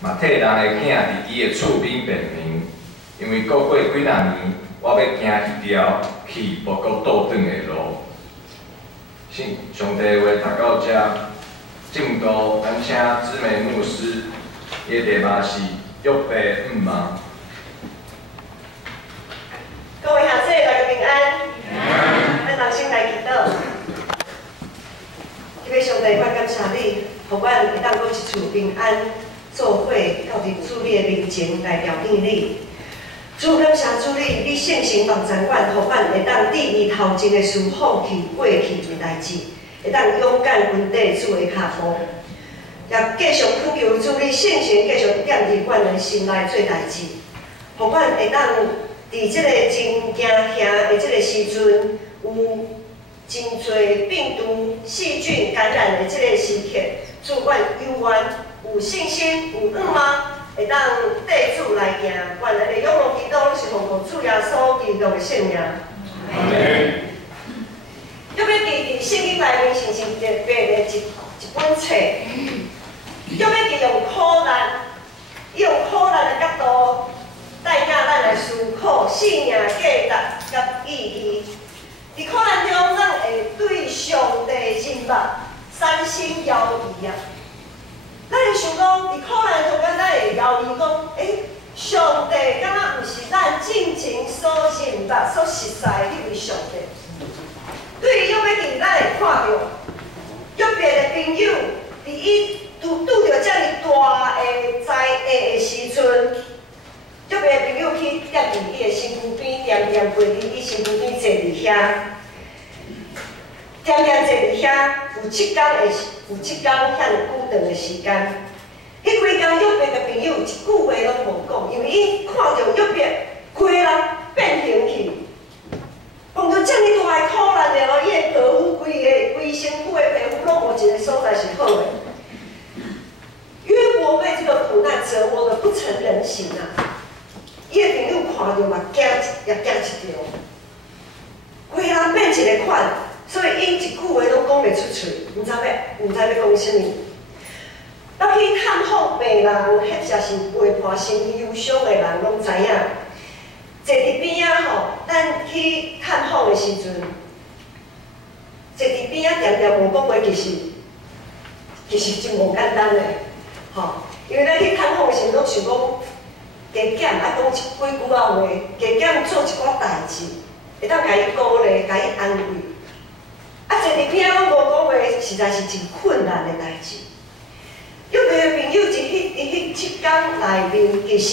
嘛替人的囝伫伊的厝边辩明，因为过几仔年，我要行迄条去无国倒转的路。上帝的话读到这，进度咱请知美牧师，伊的题目是约伯5嘛。各位兄弟，大家平安。咱同心来祈祷。迄个上帝，我感谢你，互阮会当过一厝平安。 做伙到伫主你的面前来调见你，主感谢主你圣神帮助阮，互阮会当伫伊头前的事放弃过去的代志，会当勇敢稳地主的脚步，也继续恳求主你圣神继续点伫阮的心内做代志，互阮会当伫即个真惊吓的即个时阵，有真侪病毒、细菌感染的即个时刻，主阮有缘。 有信心，有愿望，会当跟主来行。愿咱的仰望祈祷是奉主耶稣基督的圣名。约伯记伫圣经内面是特别的一本册。约伯记用苦难，用苦难的角度带领咱来思考生命价值甲意义。伫苦难中，咱会对上帝认目三心摇移啊。 咱会想讲，伫苦难中间，咱会犹豫讲，上帝敢若毋是咱真情所认目、所实在迄位上帝。对于约伯记，咱会看到约伯的朋友，伫伊拄着遮尔大的灾厄的时阵，约伯的朋友去踮伫伊的身躯边，念念跪伫伊身躯边坐伫遐，坐伫遐有7天遐久长的时间。 迄几天，约伯的朋友一句话拢无讲，因为伊看到约伯规人变形去，碰到遮尔大的苦难了，伊的皮肤规身躯的皮肤拢无一个所在是好的。约伯被这个苦难折磨得不成人形啊！伊的朋友看到嘛，惊一跳，规人变一个款，所以伊一句话拢讲袂出嘴，毋知要讲啥物。 咱去探访病人，或者是陪伴心理忧伤的人，拢知影。坐伫边仔吼，咱去探访的时阵，坐伫边仔常常无讲话，其实真无简单嘞，吼。因为咱去探访的时阵，拢想讲加减爱讲几句仔话，加减做一寡代志，会当甲伊鼓励，甲伊安慰。啊，坐伫边仔拢无讲话，实在是真困难的代志。 约伯的朋友伫迄7天内面，其实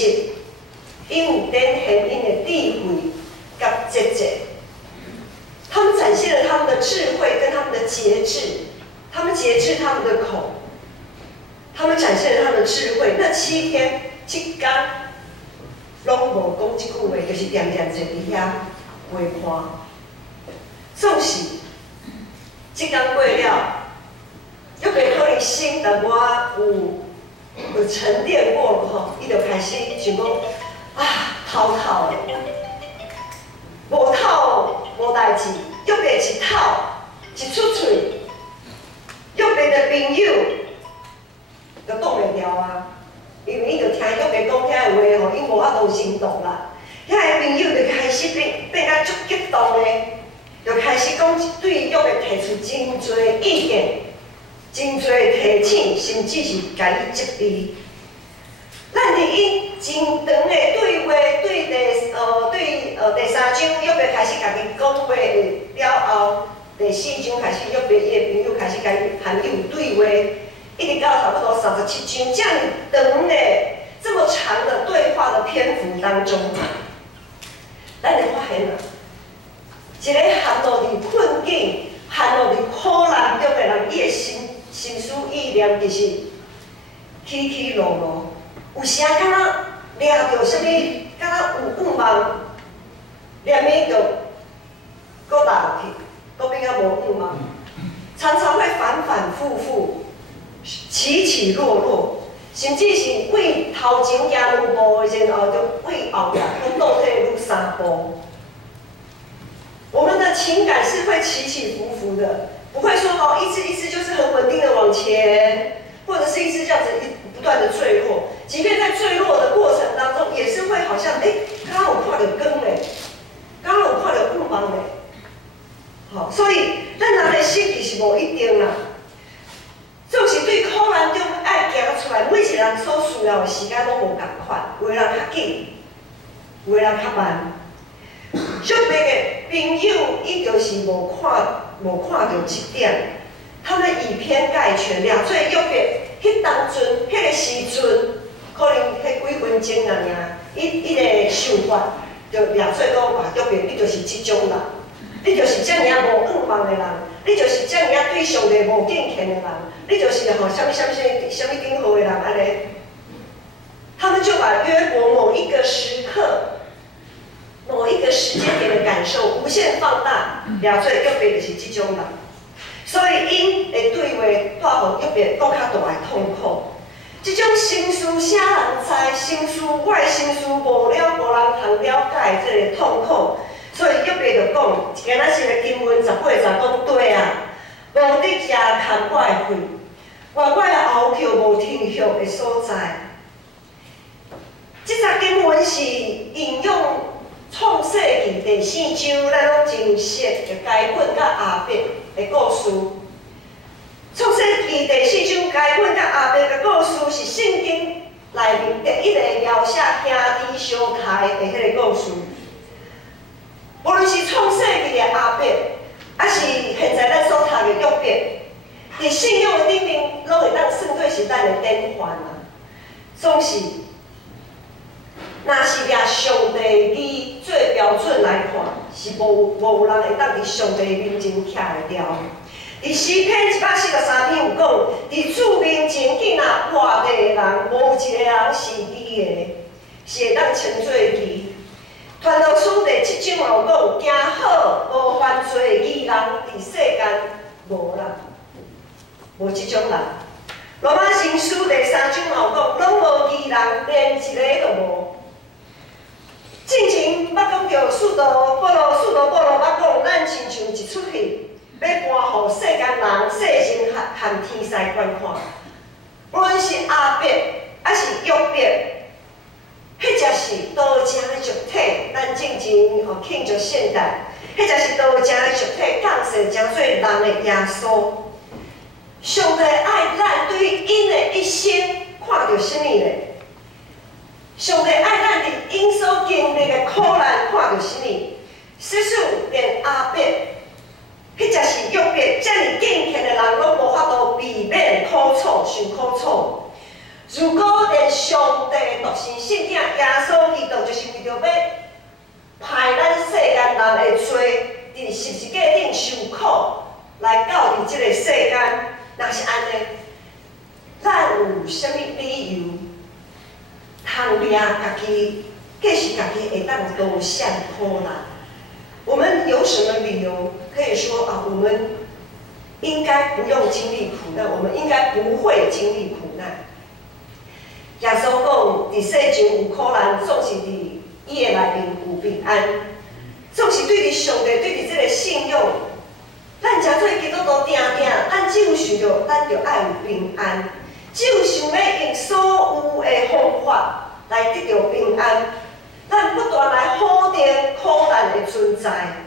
因有展现因的智慧甲节制，他们展现了他们的智慧跟他们的节制，他们节制他们的口，他们展现了他们的智慧。那7天7天，拢无讲一句话，就是常常坐伫遐陪伴。总是7天过了。 约伯可能心淡薄仔有沉淀过了吼，伊就开始想讲啊，透的，无透无代志，约伯一透一出嘴，约伯的朋友就挡袂牢啊，因为伊就听约伯讲遐个话吼，伊无法度行动啦，遐个朋友就开始变甲足激动嘞，就开始讲对约伯提出真侪意见。 真侪提醒，甚至是甲伊责备。咱伫伊真长的对话，第3章，约伯开始家己讲话了后，第4章开始，约伯伊的朋友开始甲伊含伊有对话，一直到差不多37章，这样长的、这么长的对话的篇幅当中，咱就发现了，一个陷落伫困境、陷落伫苦难中的人，伊的心思意念其实起起落落，有时啊，敢若掠着啥物，敢若有愿望，念伊就搁落去，搁变啊无愿望，常常会反反复复，起起落落，甚至是为头前行2步，然后就为后行搁倒退愈3步。我们的情感是会起起伏伏的。 不会说哦，一直就是很稳定的往前，或者是一直这样子不断的坠落。即个人所需要的时间拢无共款，有个人较紧，有个人较慢。小白的朋友，伊就是无看到这点，他们以偏概全，掠做约别。迄当阵，迄个时阵，可能迄几分钟尔尔，伊个想法就掠做讲哇，约别你就是即种人，你就是遮尔无愿望的人，你就是遮尔对上帝无敬虔的人，你就是啥物顶好的人安尼。他们就把约伯某一个时刻。某一个时间点的感受无限放大，掠做约伯就是这种人，所以因会对话带互约伯更较大的痛苦。这种心事啥人知？心事我的心事无人通了解这个痛苦，所以约伯就讲，今仔日的经文18节讲对啊，无你行牵我的肺，我的后口无天向的所在。这则经文是引用。创世纪第4章，咱拢真熟的该本甲亚伯的故事。创世纪第4章该本甲亚伯的故事是圣经内面第一个描写兄弟相杀的迄个故事。无论是创世纪的亚伯，还是现在咱所读的约伯，伫信仰的顶面，拢会当算作是咱的典范啊。总是。若是掠上帝字做标准来看，是无人会当伫上帝面前徛会了。伫诗篇143篇有讲，伫主面前竟若活地的人，无一个人是义的，是会当称作义。传道书第7章也有讲，行好无犯罪的义人伫世间无啦，无即种人。罗马前书第3章也有讲，拢无义人，连一个都无。进前捌讲着使徒保罗捌讲，咱亲像一出戏，要搬互世间人细心含天师观看。无论是亚伯还是约伯，迄才是道成的肉体。咱进前庆祝圣诞，迄才是道成的肉体降世成做人的耶稣。上帝爱咱对于因的一生看到啥物呢？上帝爱咱伫因所经历的苦难看到啥物？实属连亚伯，迄才是约伯，遮尔敬虔的人拢无法度避免苦楚，受苦楚。如果连上帝独生圣子耶稣基督，就是为着要派咱世间人的罪，伫十字架顶受苦，来到伫即个世间，若是安尼，咱有啥物理由？通掠家己，计是家己会当多享苦难。我们有什么理由可以说啊？我们应该不用经历苦难，我们应该不会经历苦难。耶稣讲，伫世上有苦难，总是伫伊的内面有平安，总是对伫上帝、对伫这个信仰，咱诚做基督徒定，咱只有想着，咱着爱有平安。只有想要用所有的方法来得到平安，咱不断来否定苦难的存在，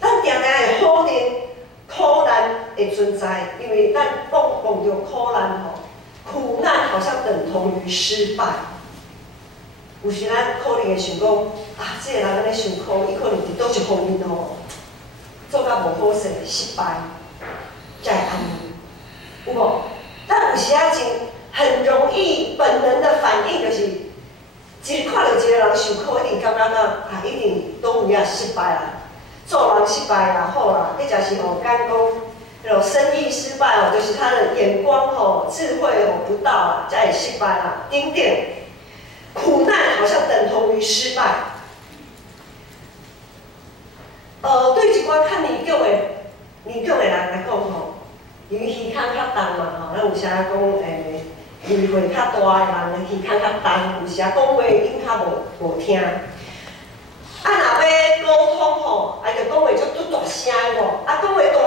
咱定会否定苦难的存在，因为咱碰着苦难苦难好像等同于失败。有时咱可能会想讲，啊，这个人安尼受苦，伊可能伫倒一方面做甲无好势，失败，才会安尼，有无？咱有时真很容易本能的反应，就是看到一个人受苦，一定感觉啊，一定都有影失败啦，做人失败啦，好啦，迄就是讲迄种生意失败就是他的眼光智慧不到啦，才会失败啦，等等。苦难好像等同于失败。对一寡较年长的人来讲因为耳孔较重嘛咱有时讲年岁较大的人，耳孔较重，有时讲话音较无听。若要沟通就讲话足大声讲话大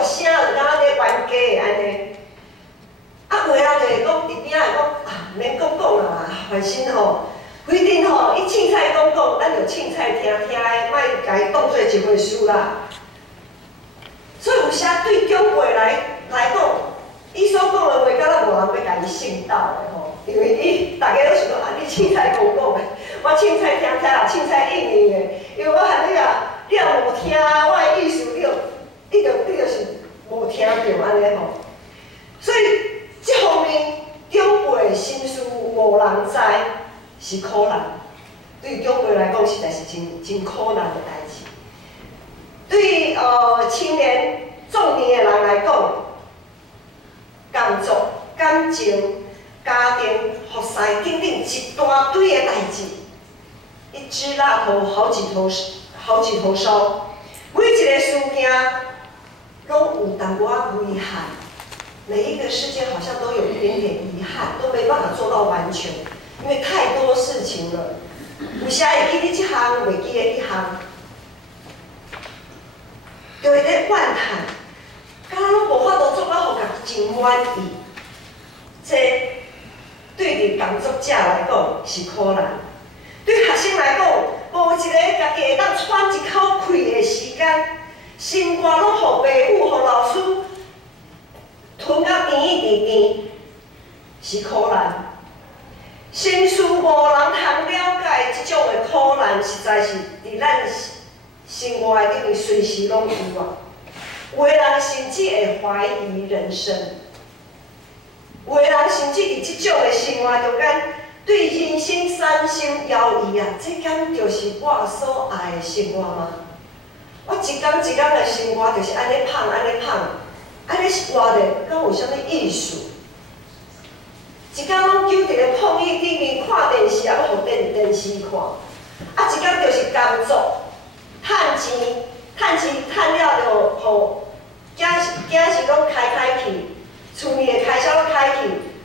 声就敢若咧冤家安尼。有的人就会讲伫边仔会讲毋免讲啦，反正规定伊凊彩讲，咱就凊彩听的，莫甲伊当做一回事啦。所以有时对长辈来讲，伊所讲的话，敢若无人要甲伊信道。的吼，因为大家都想讲啊，你凊彩讲讲的，我凊彩听听啦，凊彩应应的，因为我喊你啊，你若无听我的意思，你就是无听着安尼吼。所以这方面长辈的心事无人知，是苦难。对长辈来讲，实在是真苦难的代志。对青年、壮年的人来讲，工作、感情、家庭、服侍等等一大堆的代志，一支蜡头好几头烧，每一个事件拢有淡薄仔遗憾。每一个事件好像都有一点点遗憾，都没办法做到完全，因为太多事情了。有时会记你这项，袂记的迄项，就会咧怨叹，敢若拢无法度做到互家己真满意。这对伫工作者来讲是苦难，对学生来讲，无一个家己会当喘一口气的时间，生活拢互爸母、互老师吞甲甜甜，是苦难。心事无人通了解，即种的苦难实在是伫咱生活的顶面随时拢有啊。有的人甚至会怀疑人生，有的人甚至伫即种的生活中间，对人生三心摇移啊！这敢就是我所爱的生活吗？我一天一天的生活就是安尼胖，安尼胖，安尼活着，敢有啥物意思？一天拢揪伫个碰椅顶面看电视，啊，要互电视看。啊，一天就是工作，趁钱趁了就互囝是拢开去，厝里的开销拢开去，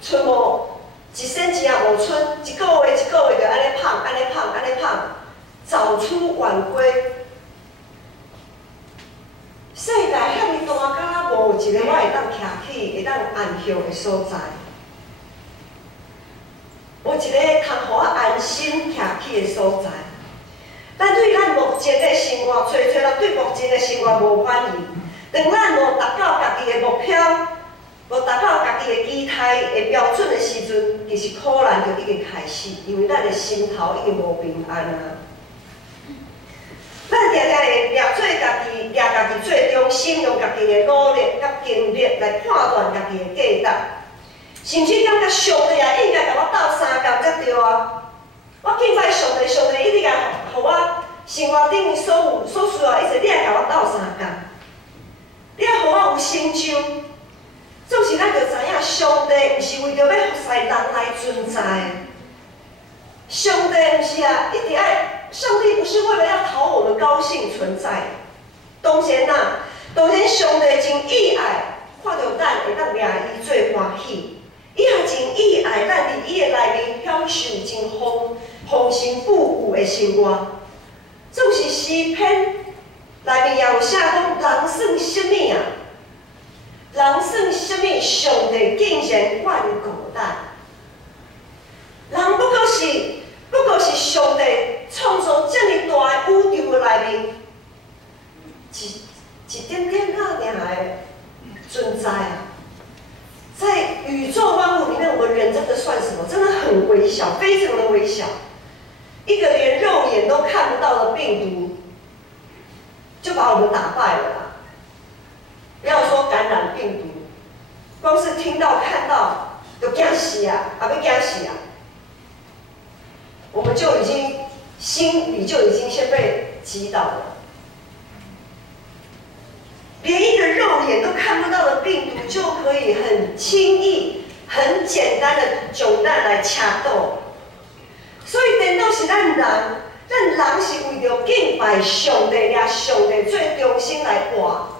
剩无1仙钱也无剩，一个月就安尼胖，早出晚归。世界遐尼大，敢若无一个我会当徛起、会当安歇的所在。无一个通互我安心徛起的所在，但对咱目前的生活，找人对目前的生活无满意，当咱无达到家己的目标，无达到家己的期待的标准的时阵，其实苦难就已经开始，因为咱的心头已经无平安啊。咱常常会掠家己最中心，用家己的努力甲经历来判断家己的价值。甚至感觉上帝啊，应该甲我斗相共才对啊！我敬拜上帝，上帝一直甲互我生活顶所需要，一切你也甲我斗相共，你也互我有成就。总是咱着知影，上帝毋是为着要服侍人来存在的。上帝毋是啊，一直爱，上帝不是为了要讨我们高兴存在。当然上帝真意爱，看到咱会当掠伊做欢喜。伊也真意爱咱伫伊的内面享受真丰盛富有的生活。总是诗篇内面也有写讲，人算什么啊？人算什么？上帝竟然眷顾咱。人不过是上帝创造这么大的宇宙的内面，一点点仔尔的存在啊。在宇宙万物里面，我们人真的算什么？真的很微小，非常的微小。一个连肉眼都看不到的病毒，就把我们打败了啦！不要说感染病毒，光是听到、看到，就惊死啊！要惊死啊！我们就已经心里就已经先被击倒了。连一个肉眼都看不到的病毒，就可以很轻易、很简单的将咱来掐倒。所以，颠倒是咱人是为着敬拜上帝，掠上帝最中心来活。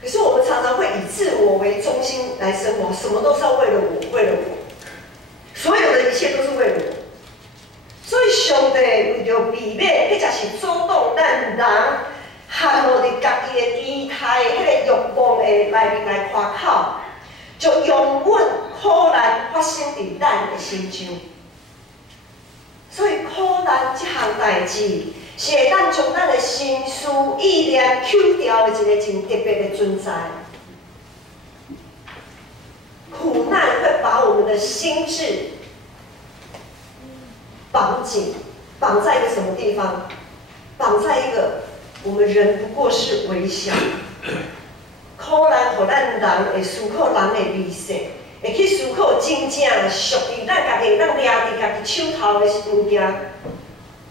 可是我们常常会以自我为中心来生活，什么都是要为了我，所有的一切都是为了我。所以，上帝为着避免，迄才是阻挡咱人。含落伫家己的期待、迄个欲望的内面来夸口，就永远苦难发生伫咱的心上。所以苦难这项代志，是会当将咱的心思意念抽掉的一个真特别的存在。苦难会把我们的心智绑紧，绑在一个什么地方？绑在一个我们人不过是微小，可能互咱人会思考人的理性，会去思考真正属于咱家己，咱掠伫家己手头的物件，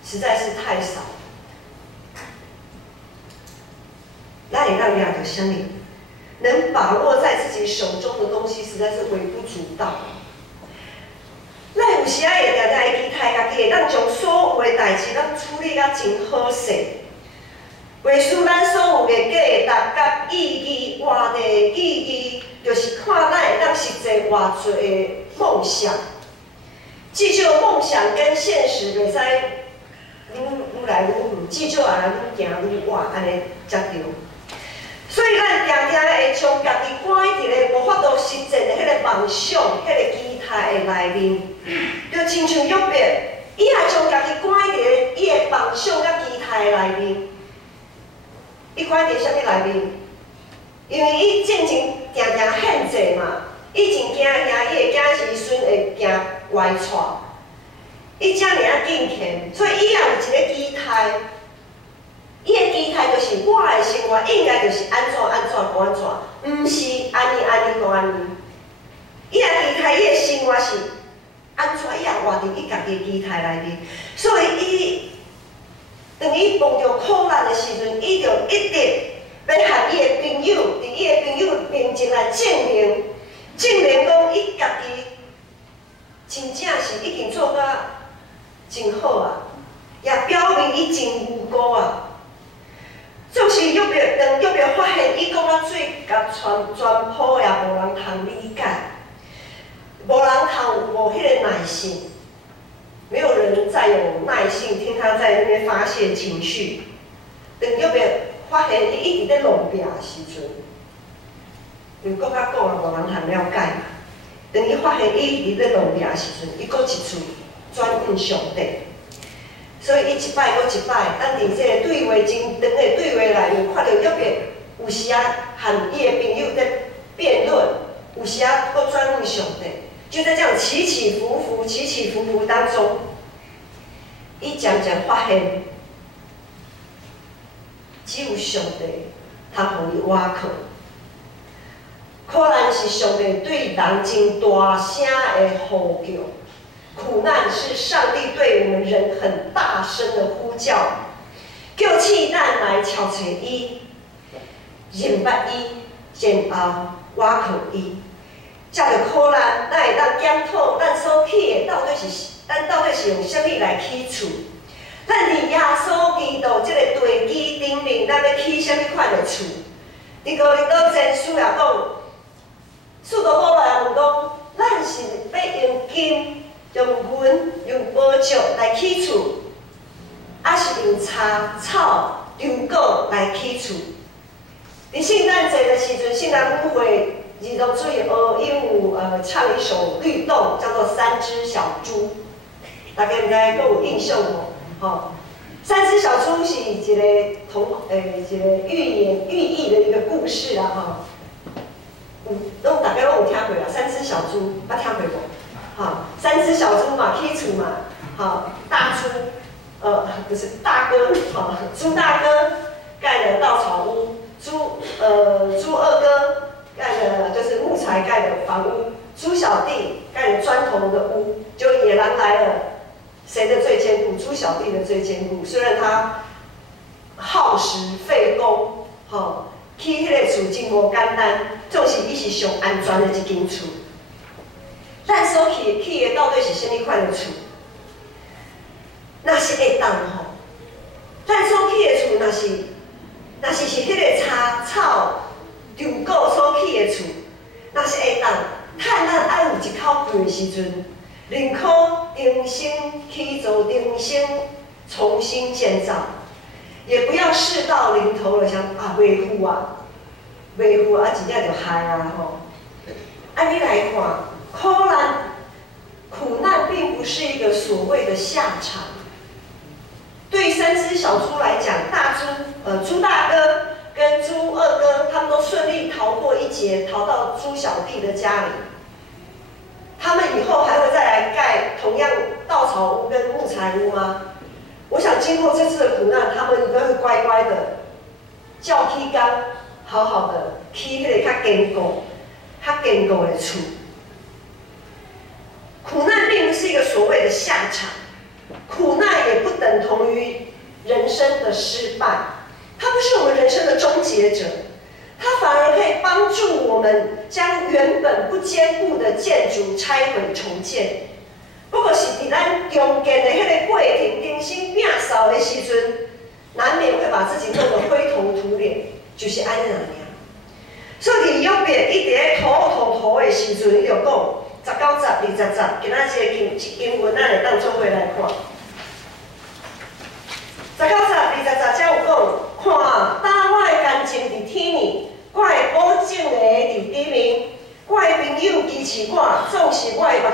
实在是太少。咱会当掠到什么？能把握在自己手中的东西，实在是微不足道。咱有时啊会常常会期待家己会当将所有的代志咱处理甲真好势，袂输咱所有的价值甲意义，活的意义，就是看咱会当实际偌济的梦想。至少梦想跟现实袂使愈来愈远，至少也来愈行愈远，安尼才对。所以咱常常会将家己关伫咧无法度实践的迄个梦想、迄个期待的内面，就亲像约伯，伊也将家己关伫咧伊的梦想甲期待的内面。伊关伫啥物内面？因为伊进前常常献祭嘛，伊真惊伊的囝儿孙会行歪错，伊遮尔啊敬虔，所以伊也有一个期待。伊的期待就是我的生活应该就是安怎安怎个安怎，毋是安尼安尼个安尼。伊的期待，伊的生活是安怎，伊也活伫伊家己的期待内面。所以伊当伊碰到苦难的时阵，伊就一直要和伊的朋友，伫伊的朋友面前来证明讲伊家己真正是已经做到真好啊，也表明伊真无辜啊。就是约伯，当约伯发现伊讲啊水甲全泡也无人通理解，无人通有迄个耐心，没有人再有耐性听他在那边发泄情绪。当约伯发现伊一直在弄壁的时阵，因讲啊讲啊无人通了解嘛。当伊发现伊一直在弄壁的时阵，伊搁一次转向上帝。所以伊一摆搁一摆，咱伫这个对话真长的对话内面，看到约伯有时啊和伊的朋友在辩论，有时啊搁转向上帝，就在这样起起伏伏当中，伊渐渐发现，只有上帝通互伊挖靠。可能是上帝对人真大声的呼叫。苦难是上帝对我们人很大声的呼叫，叫气难来敲找伊，认捌伊，然后挖靠伊。这着苦难，咱会当检讨咱所起的咱到底是用啥物来起厝？咱伫耶稣基督这个地基顶面，咱要起啥物款的厝？伫哥林多前书也讲，使徒保罗也问讲，咱是要用金？用银、用宝石来起厝，还是用柴草、稻果来起厝？伫圣诞节的时阵，圣诞舞会儿童主义因有唱一首律动，叫做《三只小猪》，大家应该都有印象吼。三只小猪是一个一个寓意的一个故事啦吼。大家都有听过啦，三只小猪，捌听过无？好，三只小猪嘛，起厝嘛，好，大猪，不是大哥，好，猪大哥盖的稻草屋，猪二哥盖的就是木材盖的房屋，猪小弟盖的砖头的屋。就野狼来了，谁的最坚固？猪小弟的最坚固。虽然他耗时费工，好，起迄个厝真无简单，总是伊是上安全的一间厝。咱所起的到底是啥物款的厝？若是会当吼，咱所起的厝若是迄个柴草、稻果所起的厝，若是会当，趁咱爱有一口气的时阵，宁可重新起造、重新重新建造，也不要事到临头了，想啊袂赴啊，真正就害啊吼。安尼来看。苦难并不是一个所谓的下场。对三只小猪来讲，猪大哥跟猪二哥，他们都顺利逃过一劫，逃到猪小弟的家里。他们以后还会再来盖同样稻草屋跟木材屋吗？我想经过这次的苦难，他们应该会乖乖的，照起工，好好的起迄个较坚固的厝。苦难并不是一个所谓的下场，苦难也不等同于人生的失败，它不是我们人生的终结者，它反而可以帮助我们将原本不坚固的建筑拆毁重建。不过是伫咱中间的迄个过程，重新摒扫的时阵，难免会把自己弄得灰头土脸，就是安尼样。所以约伯伊伫咧吐的时阵，伊就讲19、10、20、10，今仔日个经文咱会当做伙来看。19、10、20，才有讲，看打我的感情伫天呢，我的保证的伫地面。我的朋友支持我，总是我的目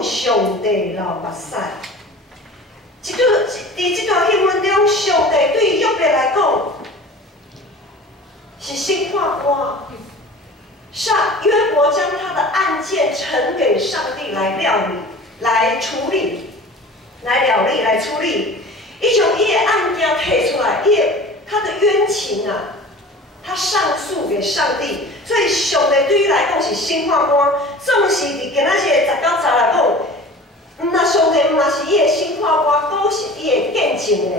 睭向上帝流目屎。伫这段经文中，上帝对约伯来讲是心化官。约伯将他的案件呈给上帝来料理、来处理、来了理、来处理。伊从伊的案件提出来，他的冤情啊。他上诉给上帝，所以上帝对伊来讲是心法官。总是伫今仔日19、10来讲，那上帝那是伊的心法官，搁是伊的见证的，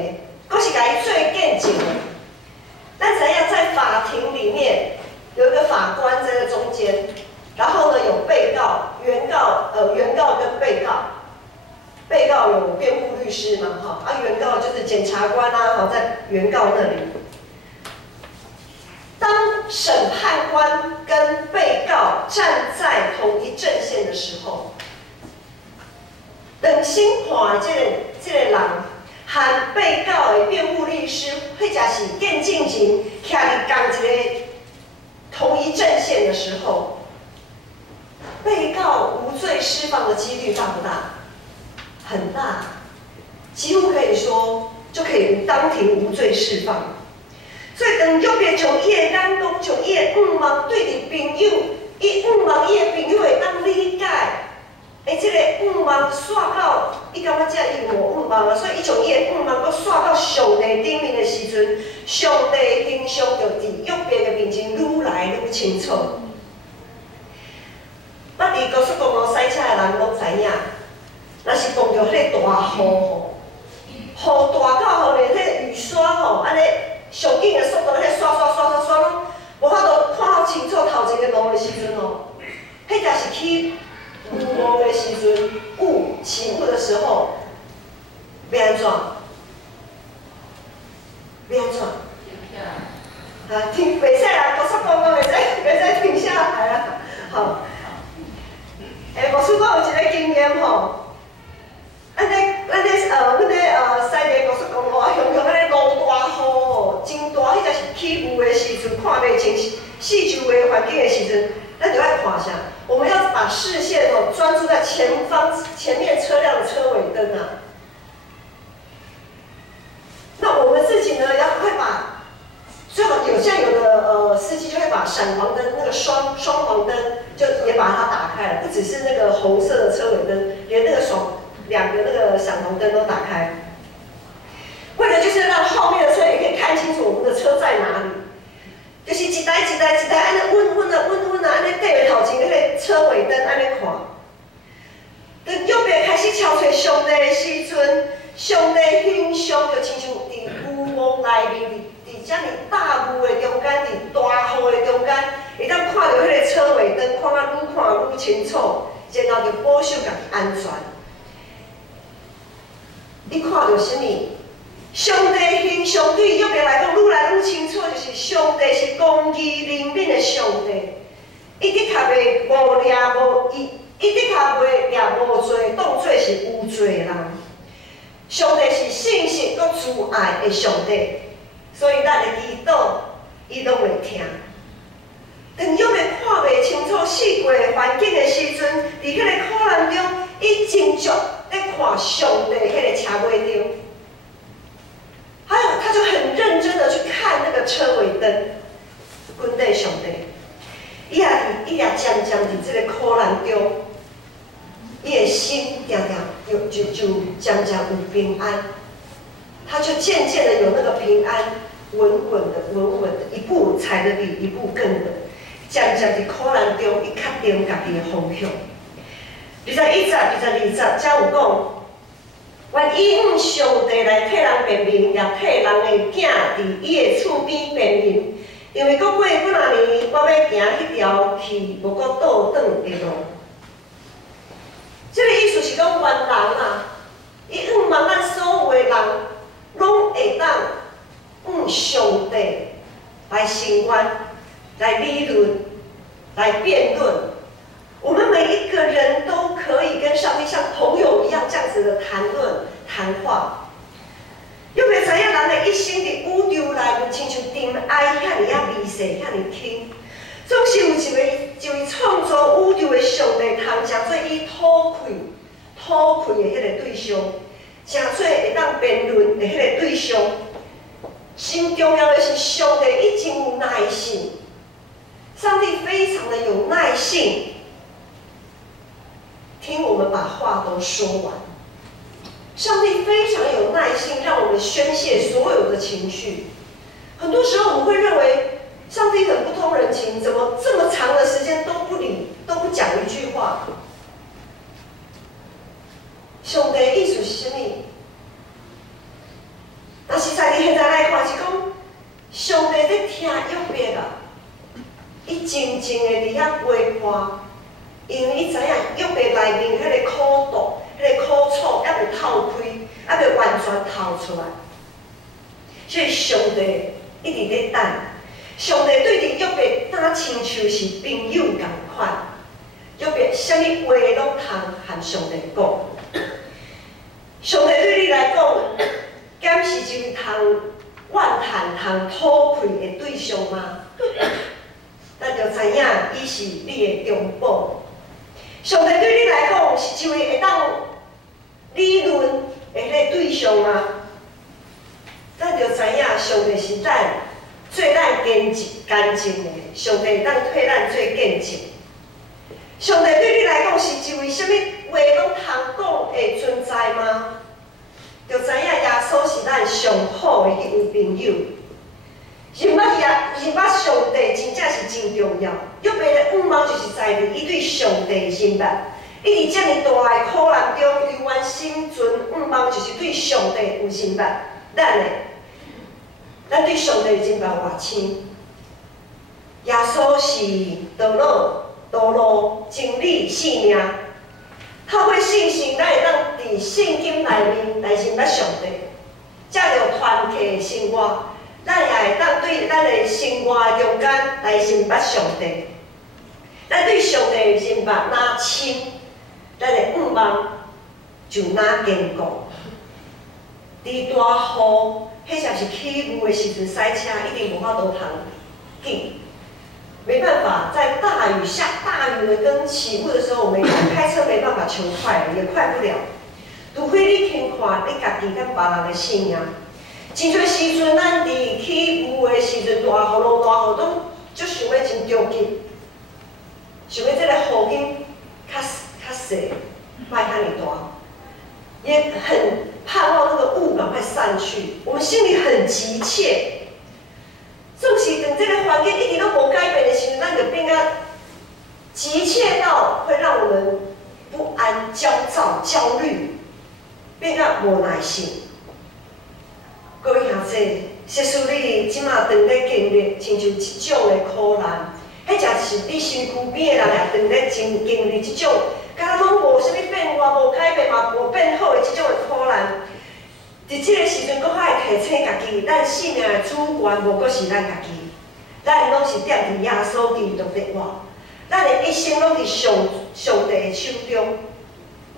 搁是甲伊做见证的。咱知影在法庭里面有一个法官在这中间，然后呢有被告、原告跟被告，被告有辩护律师嘛，原告就是检察官啊，在原告那里。当审判官跟被告站在同一阵线的时候，等审判的这个人和被告的辩护律师，或者是更进前徛伫同一个同一阵线的时候，被告无罪释放的几率大不大？很大，几乎可以说就可以当庭无罪释放。所以，当约伯从伊的眼光，从伊的愿望对伫朋友，伊愿望伊的朋友会当理解，即个愿望刷到，伊感觉这伊无愿望啊，所以伊从伊的愿望搁刷到上帝顶面的时阵，上帝形象就伫约伯的面前愈来愈清楚。捌伫高速公路驶车的人拢知影，若是碰到迄个大雨吼，雨大到吼连迄个雨刷吼，安尼。上紧的速度，迄刷拢无法度看好清楚头前的路的时阵哦，迄才是起雾的时阵，起雾的时候，要安怎？要安怎？停袂使啦，高速公路袂使停下来啦，好。高速公路有一个经验吼。阮驶个高速公路啊，常常安尼落大雨吼，真大，迄才是起雾的时阵，看袂清四周围环境的时阵，咱就要看啥？我们要把视线哦专注在前面车辆的车尾灯啊。那我们自己呢，要会把最好像有的司机就会把闪黄灯那个双黄灯就也把它打开了，不只是那个红色的车尾灯，连那个两个那个闪黄灯都打开，为了就是让后面的车也可以看清楚我们的车在哪里，就是一台安尼稳啊，安尼对着头前那个车尾灯安尼看。当约伯开始敲找上帝的时阵，上帝形象就亲像伫雨雾内面，伫遮尔大雾的中间，伫大雨的中间，会当看到迄个车尾灯，看愈清楚，然后就保守家己安全。你看到什么？上帝形象对约伯来讲，愈来愈清楚，就是上帝是公义灵敏的上帝。伊的确袂无掠无伊的确袂掠无罪，当作是有罪人。上帝是信实佮慈爱的上帝，所以咱的祈祷伊拢会听。当约伯看袂清楚四界环境的时阵，伫迄个苦难中，伊真足在看上帝迄个车尾灯，还有他就很认真的去看那个车尾灯，阮对上帝，伊也渐渐伫这个苦难中，心常常就渐渐有平安，他就渐渐的有那个平安，稳稳的，一步踩得比一步更稳，渐渐伫苦难中，伊确定家己的方向。21节、22节，才有讲。愿意向上帝来替人辨明，也替人的囝伫伊的厝边辨明，因为搁过几若年，我要行迄条去无搁倒转的路。这个意思是讲，愿人啊，伊希望咱所有的人，拢会当向上帝来申冤、来理论、来辩论。我们每一个人都可以跟上帝像朋友一样这样子的谈话。又袂知影人的一生伫宇宙内面，亲像尘埃遐尼啊微细，遐尼轻，总是有一位创造宇宙的上帝，通诚做伊讨开的迄个对象，诚做会当辩论的迄个对象。真重要的是，上帝已经有耐性，上帝非常的有耐性。听我们把话都说完，上帝非常有耐心，让我们宣泄所有的情绪。很多时候我们会认为上帝很不通人情，怎么这么长的时间都不讲一句话？上帝的意思是什么？但是在你现在来看是讲，上帝在听约伯啊，伊静静的伫遐陪伴。因为伊知影约伯内面迄个苦毒、迄个苦楚，还袂透开，还袂完全透出来。所以上帝一直在等，上帝对着约伯打亲像是朋友共款。约伯啥物话拢通和上帝讲。上帝对你来讲，敢是一位通怨叹、通讨开的对象吗？咱就知影，伊是你的中保。上帝对你来讲是一位会当理论的迄个对象吗？咱就知影，上帝是做咱见证的，上帝会当替咱做见证。上帝对你来讲是一位啥物话拢通讲的存在吗？就知影耶稣是咱上好的迄位朋友。认捌上帝真正是真重要。约伯的愿望就是在于伊对上帝的认捌。伊伫遮尔大的苦难中，伊完心存愿望就是对上帝有认捌。咱对上帝的认捌偌深。耶稣是道路、真理、生命。透过信心，咱会当伫圣经内面来认捌上帝，才着团契生活。咱也会当对咱的生活中间来认捌上帝。咱对上帝的认捌哪深，咱的愿望就哪坚固。伫大雨，迄阵是起雾的时阵塞车，一定无法度通紧。没办法，在下大雨的跟起雾的时候，我们开车没办法求快，也快不了。除非你听看你家己跟别人的信命。真侪时阵，咱伫起雾的时阵，大雨拢足想要真着急，想要这个雨景较细，莫遐尼大，也很盼望那个雾赶快散去。我们心里很急切，总是等这个环境一直都无改变的时阵，咱就变甲急切到会让我们不安、焦躁、焦虑，变甲无耐性。各位兄弟，即使你即马当咧经历亲像即种的苦难，迄才是你身躯边的人也当咧经历即种，敢若拢无啥物变化、无改变嘛，无变好的即种的苦难。伫即个时阵，搁较会提醒家己，咱生命的主权无搁是咱家己，咱拢是踮伫耶稣基督的话，咱的一生拢伫上帝的手中。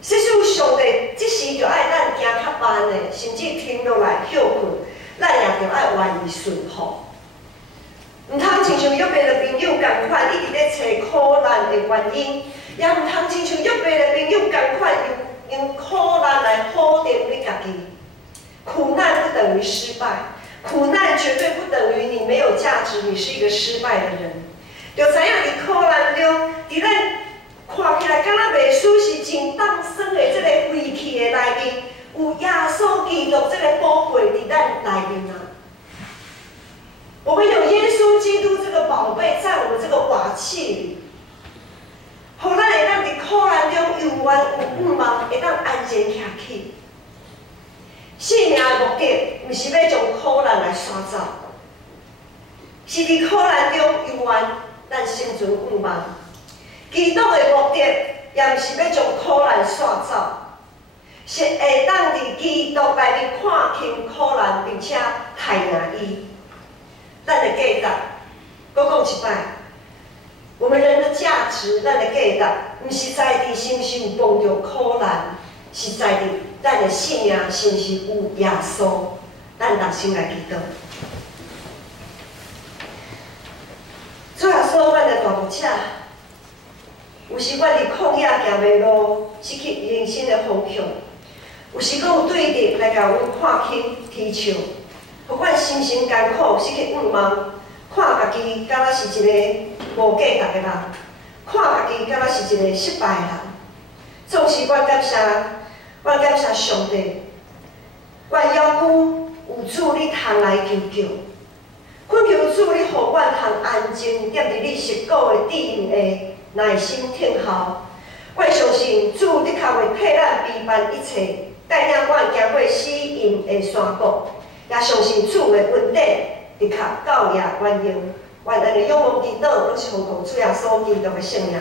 即使上帝即时就爱咱行较慢的，甚至停落来休困，咱也着爱愿意顺服。毋通亲像约伯的朋友共款，一直咧找苦难的原因，也毋通亲像约伯的朋友共款，用苦难来否定你家己。苦难不等于失败，苦难绝对不等于你没有价值，你是一个失败的人。就知影伫苦难中，伫咱看起来敢若袂输是真当算基督这个宝贵伫咱内面啊。我们有耶稣基督这个宝贝在我们这个瓦器里，互咱会当伫苦难中永远有盼望，会当安然徛起。生命的目的，毋是要将苦难来刷走，是伫苦难中永远咱生存盼望。基督的目的，也毋是要将苦难刷走，是会当伫基督内面看清苦难，并且杀赢伊。咱的价值，我讲一摆，我们人的价值，咱的价值，毋是在伫是毋是有碰到苦难，是在伫咱的信仰是毋是有耶稣，咱人生来祈祷。主耶稣，阮的大牧者，有时阮伫旷野行的路，失去人生的方向；有时讲有对立来甲阮看轻提笑。互阮心情艰苦，失去盼望，看家己敢若是一个无价值的人，看家己敢若是一个失败的人。总是阮感谢上帝，阮要求有主你通来求救，恳求主你，互阮通安静踮伫你实果的指引下，耐心听候。阮相信主的确会替咱陪伴一切，带领阮行过死荫的山谷。也相信主的恩典，的确教也管用。愿咱的仰望祈祷，都是奉靠主耶稣基督的圣名。